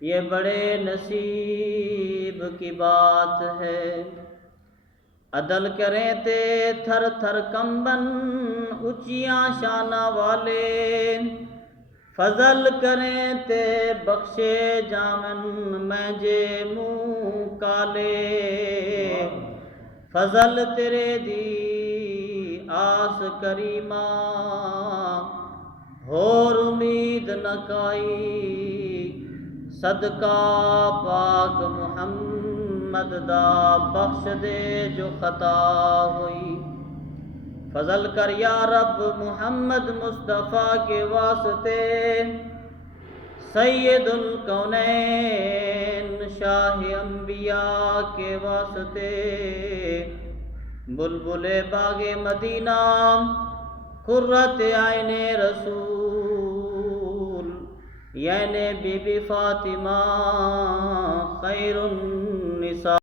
یہ بڑے نصیب کی بات ہے۔ عدل کریں تے تھر تھر کمبن اونچیاں شانہ والے، فضل کریں تے بخشے جامن میں جے منہ کالے، فضل تیرے دی آس کریمہ ہور امید نہ کائی، صدقہ پاک محمد دا بخش دے جو خطا ہوئی۔ فضل کر یا رب محمد مصطفیٰ کے واسطے، سید الکونین شاہ انبیاء کے واسطے، بلبل باغ مدینہ قرۃ عین رسول، یعنی بی بی فاطمہ خیر النساء۔